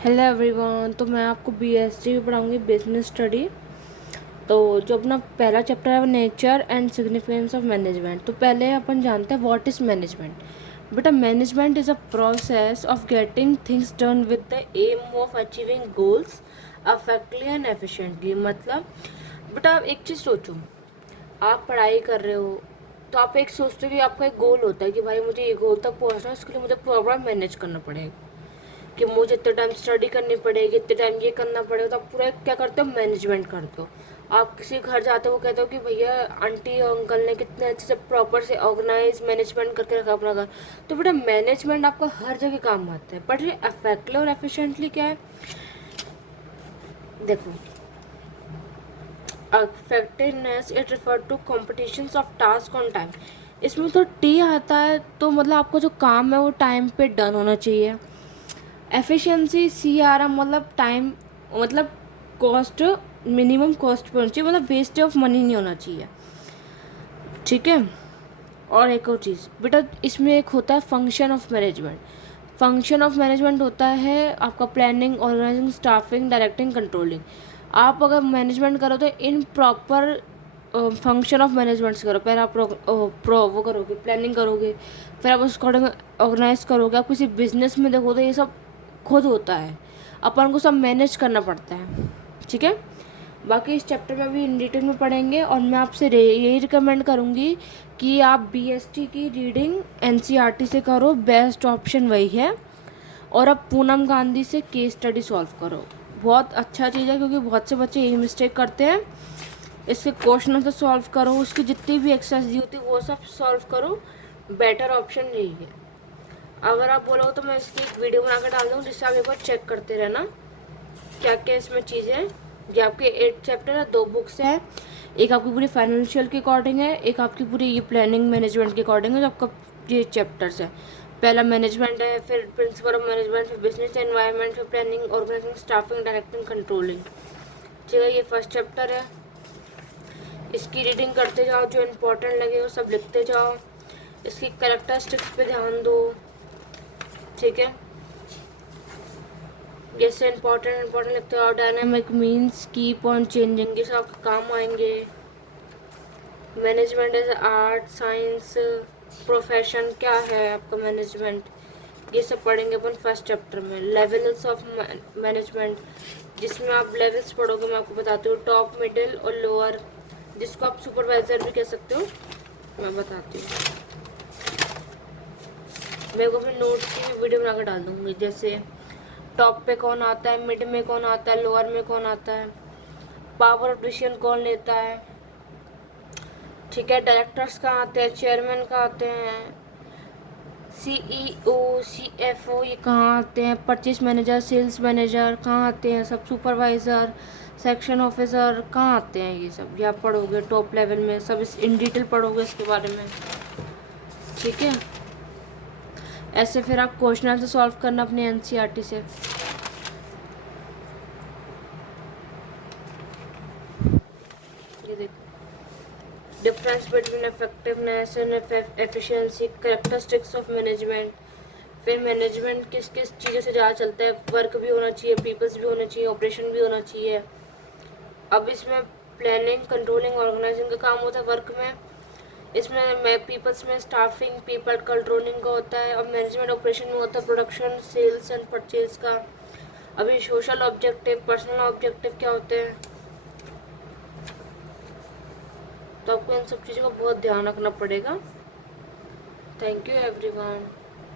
Hello everyone. तो मैं आपको बीएसटी में पढ़ाऊँगी बिजनेस स्टडी। तो जो अपना पहला चैप्टर है वो nature and significance of management. तो पहले अपन जानते हैं व्हाट इज़ मैनेजमेंट। बेटा management is a process of getting things done with the aim of achieving goals effectively and efficiently. मतलब बेटा आप एक चीज़ सोचो, आप पढ़ाई कर रहे हो तो आप एक सोचते हो कि आपका एक गोल होता है कि भाई मुझे ये गोल तक पहुंचना है, उसके लिए मुझे प्रॉपर मैनेज करना पड़ेगा कि मुझे इतने टाइम स्टडी करनी पड़ेगी, इतने टाइम ये करना पड़ेगा। तो आप पूरा क्या करते हो, मैनेजमेंट करते हो। आप किसी घर जाते हो, वो कहते हो कि भैया आंटी और अंकल ने कितने अच्छे से प्रॉपर से ऑर्गेनाइज मैनेजमेंट करके रखा अपना घर। तो बेटा मैनेजमेंट आपको हर जगह काम आता है, बट ये इफेक्टिवली और एफिशिएंटली क्या है, देखो। Effectiveness it refer to competitions of task on time. इसमें तो टी आता है, तो मतलब आपका जो काम है वो टाइम पे डन होना चाहिए। एफिशिएंसी सी आ रहा, मतलब टाइम, मतलब कॉस्ट, मिनिमम कॉस्ट पे होनी चाहिए, मतलब वेस्ट ऑफ मनी नहीं होना चाहिए। ठीक है। और एक और चीज़ बेटा, इसमें एक होता है function of management. Function of management होता है आपका planning, organizing, staffing, directing, controlling. आप अगर मैनेजमेंट करो तो इन प्रॉपर फंक्शन ऑफ मैनेजमेंट से करो। पहले आप वो करोगे, प्लानिंग करोगे, फिर आप उसको ऑर्गेनाइज करोगे। आप किसी बिजनेस में देखो तो ये सब खुद होता है, अपन को सब मैनेज करना पड़ता है। ठीक है। बाकी इस चैप्टर में अभी इन डिटेल में पढ़ेंगे, और मैं आपसे यही रिकमेंड करूँगी कि आप बीएसटी की रीडिंग एनसीईआरटी से करो, बेस्ट ऑप्शन वही है। और अब पूनम गांधी से केस स्टडी सॉल्व करो, बहुत अच्छा चीज़ है, क्योंकि बहुत से बच्चे यही मिस्टेक करते हैं। इसके क्वेश्चन तो सॉल्व करो, उसकी जितनी भी एक्सरसाइज दी होती है वो सब सॉल्व करो, बेटर ऑप्शन यही है। अगर आप बोलो तो मैं इसकी एक वीडियो बना कर डाल दूँ, जिससे आप एक बार चेक करते रहना क्या क्या इसमें चीज़ें हैं। ये आपके 8 चैप्टर है, 2 बुक्स है, एक आपकी पूरी फाइनेंशियल के अकॉर्डिंग है, एक आपकी पूरी ये प्लानिंग मैनेजमेंट के अकॉर्डिंग है। जो आपका ये चैप्टर्स है, पहला मैनेजमेंट है, फिर प्रिंसिपल ऑफ मैनेजमेंट, फिर बिजनेस एनवायरनमेंट, फिर planning, organizing, staffing, directing, controlling. ठीक है, ये फर्स्ट चैप्टर है। इसकी रीडिंग करते जाओ, जो इम्पोर्टेंट लगे वो सब लिखते जाओ, इसकी कैरेक्टरिस्टिक्स पे ध्यान दो। ठीक है, जैसे इम्पोर्टेंट लिखते हो। Dynamic means keep on changing, ये सब आपके काम आएंगे। Management as art, science, profession क्या है आपका मैनेजमेंट, ये सब पढ़ेंगे अपन फर्स्ट चैप्टर में। लेवल्स ऑफ मैनेजमेंट, जिसमें आप लेवल्स पढ़ोगे, मैं आपको बताती हूँ, टॉप, मिडिल और लोअर, जिसको आप सुपरवाइजर भी कह सकते हो, मैं बताती हूँ। मेरे को अपने नोट्स की भी वीडियो बनाकर डाल दूँगी, जैसे टॉप पे कौन आता है, मिड में कौन आता है, लोअर में कौन आता है, पावर ऑफ डिसीजन कौन लेता है। ठीक है, डायरेक्टर्स कहाँ आते हैं, चेयरमैन कहाँ आते हैं, सीईओ, सीएफओ ये कहाँ आते हैं, परचेज मैनेजर, सेल्स मैनेजर कहाँ आते हैं, सब सुपरवाइज़र, सेक्शन ऑफिसर कहाँ आते हैं, ये सब ये आप पढ़ोगे टॉप लेवल में, सब इस इन डिटेल पढ़ोगे इसके बारे में। ठीक है, ऐसे फिर आप क्वेश्चन आंसर सॉल्व करना अपने एनसीईआरटी से। ये देखो, difference between effectiveness and efficiency, characteristics of management. फिर मैनेजमेंट किस किस चीज़ों से ज़्यादा चलता है, वर्क भी होना चाहिए, पीपल्स भी होना चाहिए, ऑपरेशन भी होना चाहिए। अब इसमें प्लानिंग, कंट्रोलिंग, ऑर्गेनाइजिंग का काम होता है वर्क में। इसमें मैं पीपल्स में स्टाफिंग, पीपल कंट्रोलिंग का होता है, और मैनेजमेंट ऑपरेशन में होता है प्रोडक्शन, सेल्स एंड परचेज का। अभी सोशल ऑब्जेक्टिव, पर्सनल ऑब्जेक्टिव क्या होते हैं, तो आपको इन सब चीज़ों का बहुत ध्यान रखना पड़ेगा। Thank you everyone.